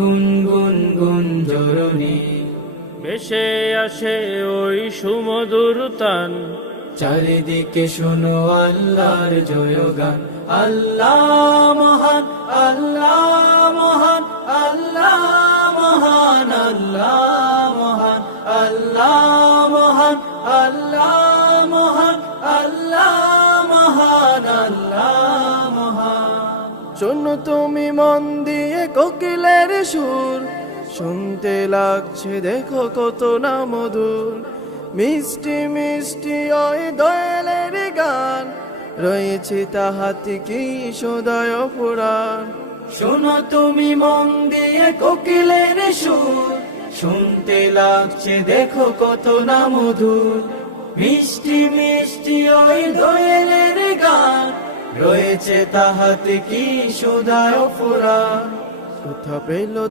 গুনগুন গুঞ্জরণী ভেসে আসে ওই সুমধুর তান। চারিদিকে শোনো আল্লাহর জয়গান। আল্লাহ মহান, আল্লাহ মহান, আল্লাহ মহান, আল্লাহ মহান, আল্লাহ মহান, আল্লাহ মহান, আল্লাহ মহান, আল্লাহ মহান। শোনো তুমি মন দিয়ে কোকিলের সুর, শুনতে লাগছে দেখো কত না মধুর। মিষ্টি মিষ্টি ওই দোয়েলের গান, রয়েছে তাহাতে কি সদয় পুরাণ। শোনো তুমি মন দিয়ে কোকিলের সুর, শুনতে লাগছে দেখো কত না মধুর। মিষ্টি মিষ্টি ওই দোয়েলের গান, রয়েছে তাহাতে কি সুধায় ফুরান। কোথা পেল